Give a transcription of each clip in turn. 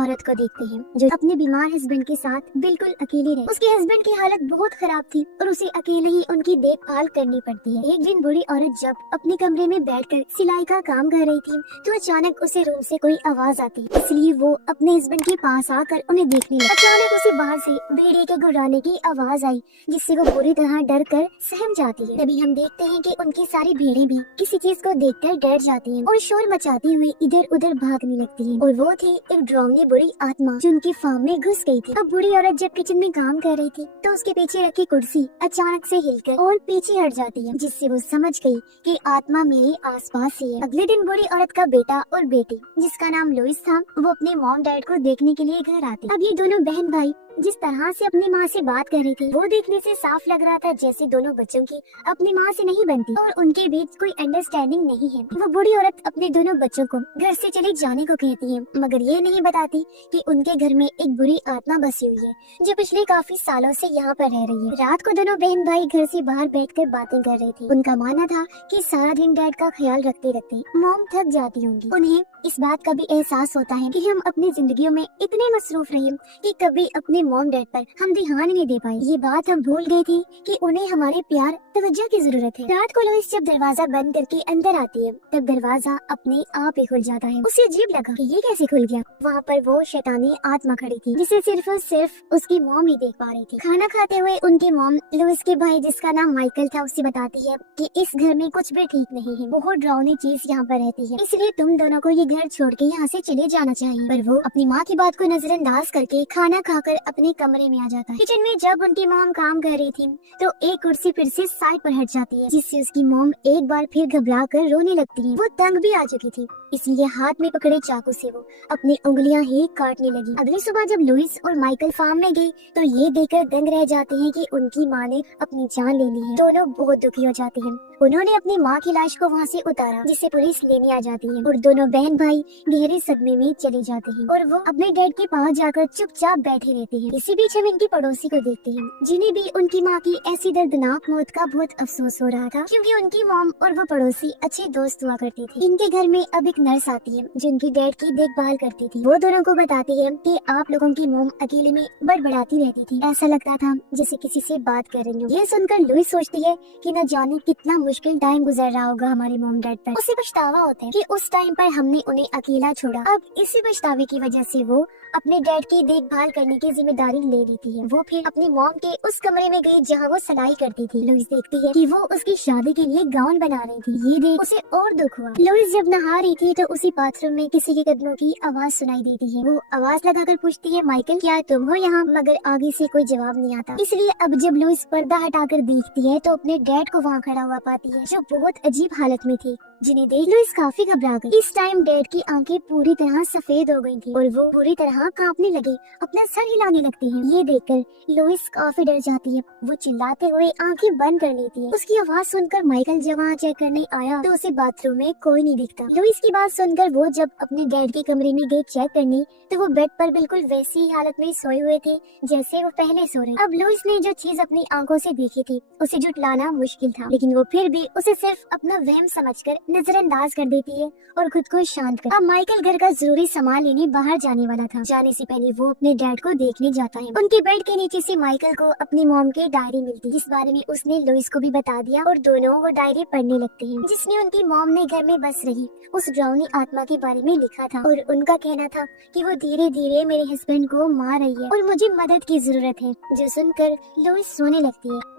औरत को देखते हैं जो अपने बीमार हस्बैंड के साथ बिल्कुल अकेली रहे। उसके हस्बैंड की हालत बहुत खराब थी और उसे अकेले ही उनकी देखभाल करनी पड़ती है। एक दिन बूढ़ी औरत जब अपने कमरे में बैठकर सिलाई का काम कर रही थी तो अचानक उसे रूम से कोई आवाज आती, इसलिए वो अपने हस्बैंड के पास आकर उन्हें देखने लगी। अचानक उसे बाहर से भेड़िए के गुर्राने की आवाज आई, जिससे वो बुरी तरह डर कर सहम जाती है। तभी हम देखते हैं कि उनकी सारी भेड़ें भी किसी चीज को देखकर डर जाती हैं और शोर मचाती हुई इधर उधर भागने लगती हैं। और वो थी एक डरावनी बुरी आत्मा जो उनकी फार्म में घुस गई थी। अब बूढ़ी औरत जब किचन में काम कर रही थी तो उसके पीछे रखी कुर्सी अचानक से हिलकर और पीछे हट जाती है, जिससे वो समझ गई कि आत्मा मेरे आसपास ही है। अगले दिन बूढ़ी औरत का बेटा और बेटी, जिसका नाम लुइस था, वो अपने मॉम डैड को देखने के लिए घर आते। अब ये दोनों बहन भाई जिस तरह से अपनी माँ से बात कर रही थी वो देखने से साफ लग रहा था जैसे दोनों बच्चों की अपनी माँ से नहीं बनती और उनके बीच कोई अंडरस्टैंडिंग नहीं है। वो बूढ़ी औरत अपने दोनों बच्चों को घर से चले जाने को कहती है, मगर ये नहीं बताती कि उनके घर में एक बुरी आत्मा बसी हुई है जो पिछले काफी सालों से यहाँ पर रह रही है। रात को दोनों बहन भाई घर से बाहर बैठकर बातें कर रहे थे। उनका मानना था कि सारा दिन डैड का ख्याल रखते रखते मॉम थक जाती होंगी। उन्हें इस बात का भी एहसास होता है कि हम अपनी जिंदगियों में इतने मसरूफ रहे कि कभी अपने मॉम डैड पर हम ध्यान नहीं दे पाए। ये बात हम भूल गए थे कि उन्हें हमारे प्यार तवज्जो की जरूरत है। रात को लुइस जब दरवाजा बंद करके अंदर आती है तब दरवाजा अपने आप ही खुल जाता है। उसे अजीब लगा कि ये कैसे खुल गया। वहाँ पर वो शैतानी आत्मा खड़ी थी जिसे सिर्फ और सिर्फ उसकी मॉम ही देख पा रही थी। खाना खाते हुए उनकी मॉम लुइस के भाई जिसका नाम माइकल था उससे बताती है कि इस घर में कुछ भी ठीक नहीं है, बहुत डरावनी चीज यहाँ पर रहती है, इसलिए तुम दोनों को ये घर छोड़ के यहाँ से चले जाना चाहिए। पर वो अपनी माँ की बात को नजरअंदाज करके खाना खाकर अपने कमरे में आ जाता है। किचन में जब उनकी मॉम काम कर रही थी तो एक कुर्सी फिर से साइड पर हट जाती है, जिससे उसकी मॉम एक बार फिर घबरा कर रोने लगती है। वो तंग भी आ चुकी थी, इसलिए हाथ में पकड़े चाकू से वो अपनी उंगलियां ही काटने लगी। अगली सुबह जब लुइस और माइकल फार्म में गए तो ये देखकर दंग रह जाते हैं कि उनकी माँ ने अपनी जान ले ली है। दोनों बहुत दुखी हो जाते हैं। उन्होंने अपनी माँ की लाश को वहाँ से उतारा, जिसे पुलिस लेने आ जाती है और दोनों बहन भाई गहरे सदमे में चले जाते हैं और वो अपने डैड के पास जाकर चुपचाप बैठे रहते हैं। इसी बीच हम इनकी पड़ोसी को देखते हैं, जिन्हें भी उनकी माँ की ऐसी दर्दनाक मौत का बहुत अफसोस हो रहा था, क्योंकि उनकी मॉम और वो पड़ोसी अच्छे दोस्त हुआ करते थे। इनके घर में अब एक नर्स आती है जो उनकी डैड की देखभाल करती थी। वो दोनों को बताती है कि आप लोगों की मॉम अकेले में बड़बड़ाती रहती थी, ऐसा लगता था जैसे किसी से बात कर रही हो। ये सुनकर लुइस सोचती है कि न जाने कितना मुश्किल टाइम गुजर रहा होगा हमारे मॉम डैड पर। उसे पछतावा होता है कि उस टाइम पर हमने उन्हें अकेला छोड़ा। अब इसी पछतावे की वजह से वो अपने डैड की देखभाल करने की जिम्मेदारी ले लेती है। वो फिर अपनी मॉम के उस कमरे में गई जहाँ वो सिलाई करती थी। लुइस देखती है कि वो उसकी शादी के लिए गाउन बना रही थी। ये देख उसे और दुख हुआ। लुइस जब नहा रही थी तो उसी बाथरूम में किसी के कदमों की आवाज सुनाई देती है। वो आवाज लगाकर पूछती है, माइकल क्या तुम हो यहाँ? मगर आगे से कोई जवाब नहीं आता। इसलिए अब जब लुइस पर्दा हटाकर देखती है तो अपने डैड को वहाँ खड़ा हुआ पाती है, जो बहुत अजीब हालत में थे, जिन्हें देख लुइस काफी घबरा गई। इस टाइम डैड की आंखें पूरी तरह सफेद हो गई थी और वो बुरी तरह कांपने लगे, अपना सर हिलाने लगते हैं। ये देखकर लुइस काफी डर जाती है। वो चिल्लाते हुए आंखें बंद कर लेती है। उसकी आवाज सुनकर माइकल जब वहाँ चेक करने आया तो उसे बाथरूम में कोई नहीं दिखता। लुइस की बात सुनकर वो जब अपने डैड के कमरे में गई चेक करने तो वो बेड पर बिल्कुल वैसी हालत में सोए हुए थे जैसे वो पहले सो रहे। अब लुइस ने जो चीज अपनी आंखों से देखी थी उसे झुटलाना मुश्किल था, लेकिन वो फिर भी उसे सिर्फ अपना वहम समझकर नजरअंदाज कर देती है और खुद को शांत कर। अब माइकल घर का जरूरी सामान लेने बाहर जाने वाला था। जाने से पहले वो अपने डैड को देखने जाता है। उनके बेड के नीचे से माइकल को अपनी मॉम की डायरी मिलती, जिस बारे में उसने लुइस को भी बता दिया और दोनों वो डायरी पढ़ने लगते हैं, जिसमें उनकी मॉम ने घर में बस रही उस डरावनी आत्मा के बारे में लिखा था और उनका कहना था कि वो धीरे धीरे मेरे हस्बैंड को मार रही है और मुझे मदद की जरूरत है। जो सुनकर लुइस सोने लगती है।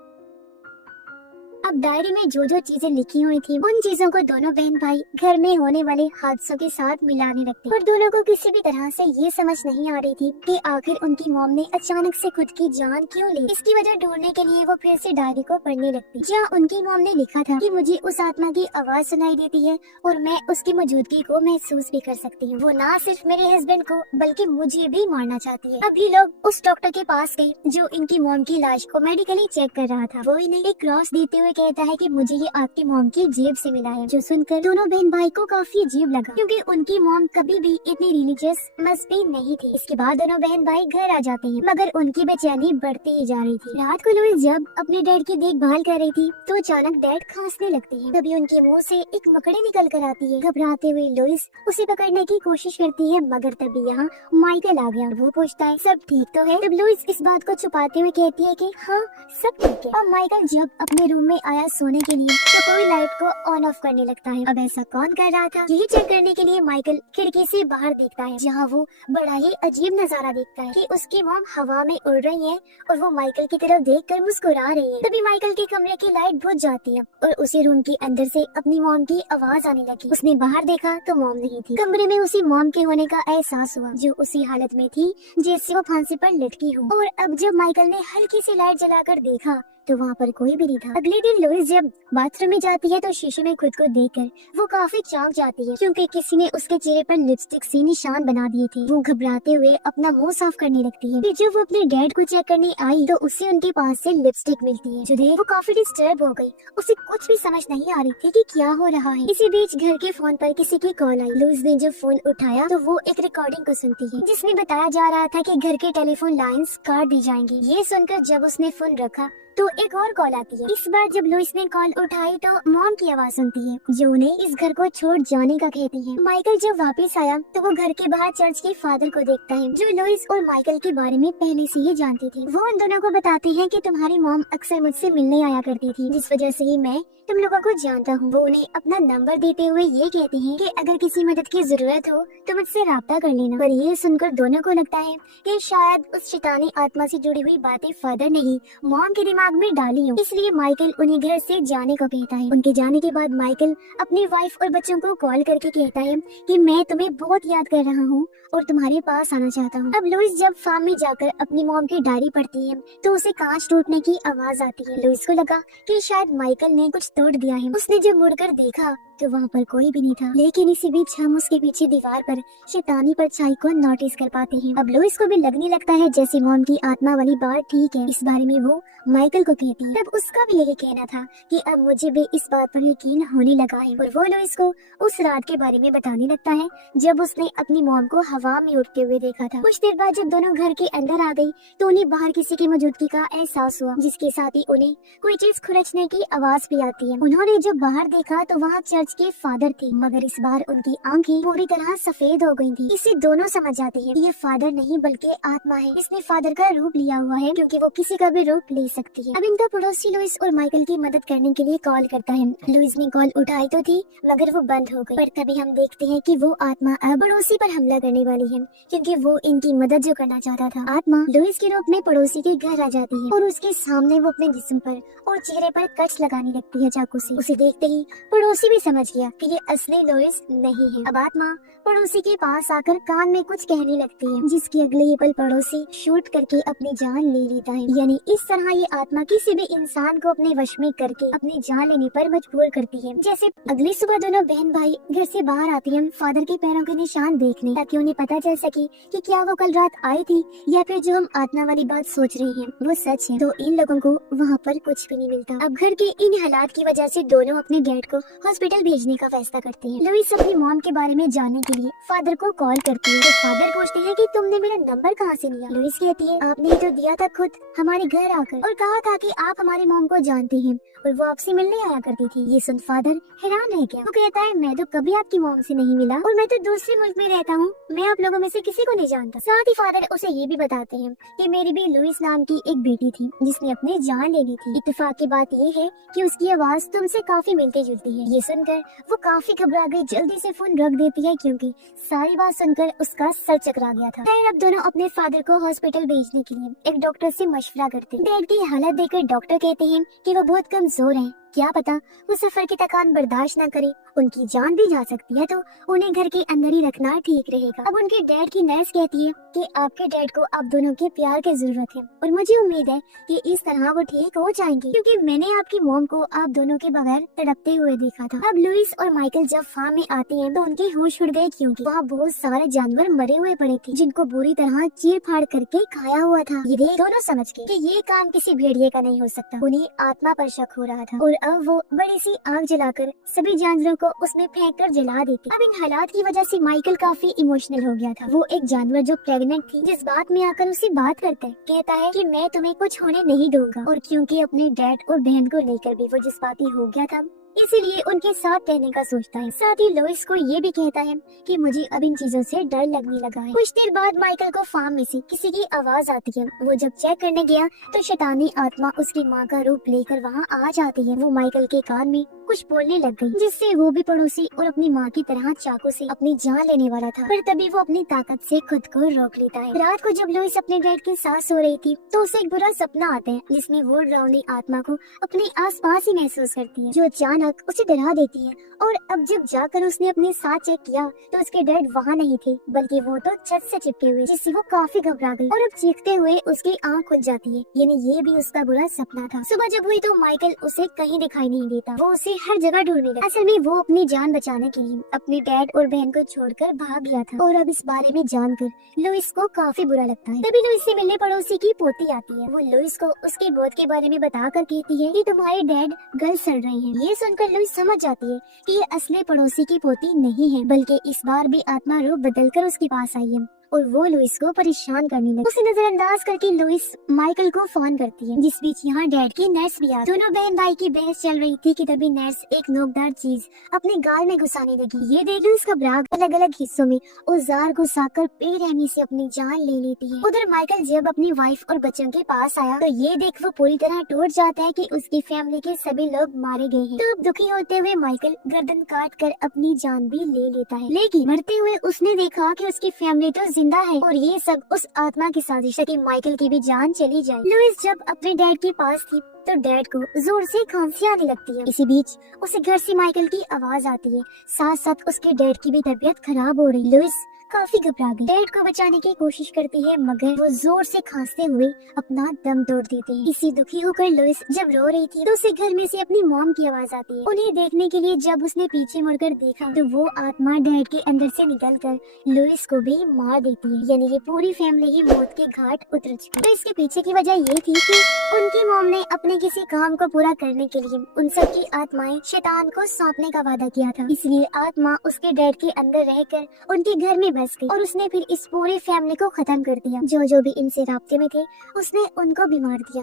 अब डायरी में जो जो चीजें लिखी हुई थी उन चीजों को दोनों बहन भाई घर में होने वाले हादसों के साथ मिलाने लगते, और दोनों को किसी भी तरह से ये समझ नहीं आ रही थी कि आखिर उनकी मॉम ने अचानक से खुद की जान क्यों ली। इसकी वजह ढूंढने के लिए वो फिर से डायरी को पढ़ने लगती, जहाँ उनकी मॉम ने लिखा था कि मुझे उस आत्मा की आवाज सुनाई देती है और मैं उसकी मौजूदगी को महसूस भी कर सकती हूँ। वो ना सिर्फ मेरे हस्बैंड को बल्कि मुझे भी मारना चाहती है। अभी लोग उस डॉक्टर के पास गए जो इनकी मॉम की लाश को मेडिकली चेक कर रहा था। वो इन्हें एक क्रॉस देते हुए हुए कहता है कि मुझे ये आपकी मॉम की जेब से मिला है, जो सुनकर दोनों बहन भाई को काफी अजीब लगा, क्योंकि उनकी मॉम कभी भी इतनी रिलीजियस मजहबी नहीं थी। इसके बाद दोनों बहन भाई घर आ जाते हैं, मगर उनकी बेचैनी बढ़ती ही जा रही थी। रात को लुइस जब अपने डैड की देखभाल कर रही थी तो अचानक डैड खांसने लगते हैं। तभी उनके मुंह से एक मकड़ी निकल कर आती है। घबराते हुए लुइस उसे पकड़ने की कोशिश करती है, मगर तभी यहाँ माइकल आ गया। वो पूछता है सब ठीक तो है। तब लुइस इस बात को छुपाते हुए कहती है कि हाँ सब ठीक है। अब माइकल जब अपने रूम में आया सोने के लिए तो कोई लाइट को ऑन ऑफ करने लगता है। अब ऐसा कौन कर रहा था, यही चेक करने के लिए माइकल खिड़की से बाहर देखता है, जहाँ वो बड़ा ही अजीब नजारा देखता है कि उसकी मॉम हवा में उड़ रही है और वो माइकल की तरफ देखकर मुस्कुरा रही है। तभी माइकल के कमरे की लाइट बुझ जाती है और उसी रूम के अंदर से अपनी मॉम की आवाज आने लगी। उसने बाहर देखा तो मॉम नहीं थी। कमरे में उसी मॉम के होने का एहसास हुआ, जो उसी हालत में थी जैसे वो फांसी पर लटकी हो। और अब जब माइकल ने हल्की सी लाइट जलाकर देखा तो वहाँ पर कोई भी नहीं था। अगले दिन लुइस जब बाथरूम में जाती है तो शीशे में खुद को देखकर वो काफी चौंक जाती है, क्योंकि किसी ने उसके चेहरे पर लिपस्टिक से निशान बना दिए थे। वो घबराते हुए अपना मुंह साफ करने लगती है। फिर जब वो अपने डैड को चेक करने आई तो उससे उनके पास से लिपस्टिक मिलती है, जो देख वो काफी डिस्टर्ब हो गई। उसे कुछ भी समझ नहीं आ रही थी कि क्या हो रहा है। इसी बीच घर के फोन पर किसी की कॉल आई। लुइस ने जब फोन उठाया तो वो एक रिकॉर्डिंग को सुनती है, जिसमें बताया जा रहा था कि घर के टेलीफोन लाइंस काट दी जाएंगी। ये सुनकर जब उसने फोन रखा तो एक और कॉल आती है। इस बार जब लुइस ने कॉल उठाई तो मॉम की आवाज सुनती है, जो उन्हें इस घर को छोड़ जाने का कहती है। माइकल जब वापस आया तो वो घर के बाहर चर्च के फादर को देखता है, जो लुइस और माइकल के बारे में पहले से ही जानती थी। वो उन दोनों को बताते हैं कि तुम्हारी मॉम अक्सर मुझसे मिलने आया करती थी, जिस वजह से ही मैं तुम लोगों को जानता हूँ। वो उन्हें अपना नंबर देते हुए ये कहती हैं कि अगर किसी मदद की जरूरत हो तो मुझसे राब्ता कर लेना। पर ये सुनकर दोनों को लगता है कि शायद उस शैतानी आत्मा से जुड़ी हुई बातें फादर ने मॉम के दिमाग में डाली हो, इसलिए माइकल उन्हें घर से जाने को कहता है। उनके जाने के बाद माइकल अपनी वाइफ और बच्चों को कॉल करके कहता है कि मैं तुम्हें बहुत याद कर रहा हूँ और तुम्हारे पास आना चाहता हूँ। अब लुइस जब फार्म में जाकर अपनी मॉम की डायरी पढ़ती है तो उसे कांच टूटने की आवाज आती है। लुइस को लगा कि शायद माइकल ने कुछ तोड़ दिया है। उसने जब मुड़कर देखा तो वहाँ पर कोई भी नहीं था, लेकिन इसी बीच हम उसके पीछे दीवार पर शैतानी परछाई को नोटिस कर पाते हैं। अब लुइस को भी लगने लगता है जैसे मॉम की आत्मा वाली बात ठीक है। इस बारे में वो माइकल को कहती है। तब उसका भी यही कहना था कि अब मुझे भी इस बात पर यकीन होने लगा है, और वो लुइस को उस रात के बारे में बताने लगता है जब उसने अपनी मॉम को हवा में उड़ते हुए देखा था। कुछ देर बाद जब दोनों घर के अंदर आ गई तो उन्हें बाहर किसी की मौजूदगी का एहसास हुआ, जिसके साथ ही उन्हें कोई चीज खुरचने की आवाज भी आती है। उन्होंने जब बाहर देखा तो वहाँ चर्च के फादर थे, मगर इस बार उनकी आंखें पूरी तरह सफेद हो गई थी। इससे दोनों समझ जाते हैं कि ये फादर नहीं बल्कि आत्मा है। इसने फादर का रूप लिया हुआ है, क्योंकि वो किसी का भी रूप ले सकती है। अब इनका पड़ोसी लुइस और माइकल की मदद करने के लिए कॉल करता है। लुइस ने कॉल उठाई तो थी, मगर वो बंद हो गई। पर तभी हम देखते हैं कि वो आत्मा अब पड़ोसी पर हमला करने वाली है, क्योंकि वो इनकी मदद जो करना चाहता था। आत्मा लुइस के रूप में पड़ोसी के घर आ जाती है और उसके सामने वो अपने जिस्म पर और चेहरे पर कट लगाने लगती है चाकू से। उसे देखते ही पड़ोसी भी समझ गया कि ये असली लुइस नहीं है। अब आत्मा पड़ोसी के पास आकर कान में कुछ कहने लगती है, जिसके अगले ही पल पड़ोसी शूट करके अपनी जान ले लेता है। यानी इस तरह ये आत्मा किसी भी इंसान को अपने वश में करके अपनी जान लेने पर मजबूर करती है। जैसे अगली सुबह दोनों बहन भाई घर से बाहर आती हैं फादर के पैरों के निशान देखने, ताकि उन्हें पता चल सके कि क्या वो कल रात आई थी या फिर जो हम आत्मा वाली बात सोच रहे हैं वो सच है। तो इन लोगों को वहाँ पर कुछ भी नहीं मिलता। अब घर के इन हालात की वजह से दोनों अपने डैड को हॉस्पिटल भेजने का फैसला करते हैं। लुइस अपनी मॉम के बारे में जानने के लिए फादर को कॉल करती है। तो फादर पूछते हैं कि तुमने मेरा नंबर कहाँ से लिया। लुइस कहती है आपने तो दिया था खुद हमारे घर आकर और कहा था कि आप हमारी मॉम को जानते हैं और वो आपसे मिलने आया करती थी। ये सुन फादर हैरान है। क्या वो कहता है मैं तो कभी आपकी मॉम से नहीं मिला और मैं तो दूसरे मुल्क में रहता हूँ, मैं आप लोगों में से किसी को नहीं जानता। साथ ही फादर उसे ये भी बताते हैं कि मेरी भी लुइस नाम की एक बेटी थी जिसने अपनी जान ले ली थी। इत्तेफाक की बात ये है कि उसकी आवाज तुमसे काफी मिलती जुलती है। ये सुनकर वो काफी घबरा गई, जल्दी से फोन रख देती है क्योंकि सारी बात सुनकर उसका सर चकरा गया था। फिर अब दोनों अपने फादर को हॉस्पिटल भेजने के लिए एक डॉक्टर से मशवरा करते हैं। डैड की हालत देखकर डॉक्टर कहते हैं कि वो बहुत कमजोर हैं, क्या पता वो सफर की थकान बर्दाश्त न करे, उनकी जान भी जा सकती है, तो उन्हें घर के अंदर ही रखना ठीक रहेगा। अब उनके डैड की नर्स कहती है कि आपके डैड को आप दोनों के प्यार की जरूरत है और मुझे उम्मीद है कि इस तरह वो ठीक हो जाएंगे, क्योंकि मैंने आपकी मॉम को आप दोनों के बगैर तड़पते हुए देखा था। अब लुइस और माइकल जब फार्म में आते हैं तो उनके होश उड़ गए, क्योंकि वहाँ बहुत सारे जानवर मरे हुए पड़े थे जिनको बुरी तरह चीर फाड़ करके खाया हुआ था। ये देख दोनों समझ गए कि ये काम किसी भेड़िए का नहीं हो सकता। उन्हें आत्मा पर शक हो रहा था और अब वो बड़ी सी आग जलाकर सभी जानवरों को उसमें फेंक कर जला देते। अब इन हालात की वजह से माइकल काफी इमोशनल हो गया था। वो एक जानवर जो प्रेग्नेंट थी जिस बात में आकर उसे बात करता है, कहता है कि मैं तुम्हें कुछ होने नहीं दूंगा। और क्योंकि अपने डैड और बहन को लेकर भी वो जज्बाती हो गया था, इसीलिए उनके साथ रहने का सोचता है। साथ ही लोइस को ये भी कहता है कि मुझे अब इन चीजों से डर लगने लगा है। कुछ देर बाद माइकल को फार्म में से किसी की आवाज आती है। वो जब चेक करने गया तो शैतानी आत्मा उसकी माँ का रूप लेकर वहाँ आ जाती है। वो माइकल के कान में कुछ बोलने लग गई, जिससे वो भी पड़ोसी और अपनी माँ की तरह चाकू से अपनी जान लेने वाला था। पर तभी वो अपनी ताकत से खुद को रोक लेता है। रात को जब लोइस अपने डैड के साथ सो रही थी तो उसे एक बुरा सपना आता है, जिसमें वो ड्राउनी आत्मा को अपने आसपास ही महसूस करती है, जो अचानक उसे डरा देती है। और अब जब जाकर उसने अपने साथ चेक किया तो उसके डैड वहाँ नहीं थे, बल्कि वो तो छत से चिपके हुए, जिससे वो काफी घबरा गई। और अब चीखते हुए उसकी आंख खुल जाती है, यानी ये भी उसका बुरा सपना था। सुबह जब हुई तो माइकल उसे कहीं दिखाई नहीं देता। वो उसे हर जगह ढूंढने लगा। असल में वो अपनी जान बचाने के लिए अपने डैड और बहन को छोड़कर भाग गया था। और अब इस बारे में जानकर लुइस को काफी बुरा लगता है। तभी लुइस से मिलने पड़ोसी की पोती आती है। वो लुइस को उसके मौत के बारे में बताकर कहती है कि तुम्हारे डैड गल सड़ रहे हैं। ये सुनकर लुइस समझ जाती है कि ये असली पड़ोसी की पोती नहीं है, बल्कि इस बार भी आत्मा रूप बदलकर उसके पास आई है और वो लुइस को परेशान करने लगी। उसे नजरअंदाज करके लुइस माइकल को फोन करती है। जिस बीच यहाँ डैड की नर्स भी आ। दोनों बहन भाई की बहस चल रही थी कि तभी नर्स एक नोकदार चीज अपने गाल में घुसाने लगी। ये देख लुइस घबरा अलग अलग हिस्सों में औजार घुसाकर बेरहमी से अपनी जान ले लेती है। उधर माइकल जब अपनी वाइफ और बच्चों के पास आया तो ये देख वो पूरी तरह टूट जाता है कि उसकी फैमिली के सभी लोग मारे गए हैं। तो अब दुखी होते हुए माइकल गर्दन काट कर अपनी जान भी ले लेता है, लेकिन मरते हुए उसने देखा कि उसकी फैमिली तो जिंदा है और ये सब उस आत्मा की साजिश है कि माइकल की भी जान चली जाए। लुइस जब अपने डैड के पास थी तो डैड को जोर से खांसी आने लगती है। इसी बीच उसे घर से माइकल की आवाज आती है, साथ साथ उसके डैड की भी तबीयत खराब हो रही। लुइस काफी घबरा गई, डैड को बचाने की कोशिश करती है, मगर वो जोर से खांसते हुए अपना दम तोड़ देते हैं। इसी दुखी होकर लुइस जब रो रही थी तो उसे घर में से अपनी मॉम की आवाज आती है। उन्हें देखने के लिए जब उसने पीछे मुड़कर देखा तो वो आत्मा डैड के अंदर से निकलकर लुइस को भी मार देती है, यानी ये पूरी फैमिली ही मौत के घाट उतर चुकी। तो इसके पीछे की वजह ये थी कि उनकी मॉम ने अपने किसी काम को पूरा करने के लिए उन सब की आत्माएं शैतान को सौंपने का वादा किया था। इसलिए आत्मा उसके डैड के अंदर रहकर उनके घर में बस गई और उसने फिर इस पूरी फैमिली को खत्म कर दिया। जो जो भी इनसे राब्ते में थे उसने उनको भी मार दिया।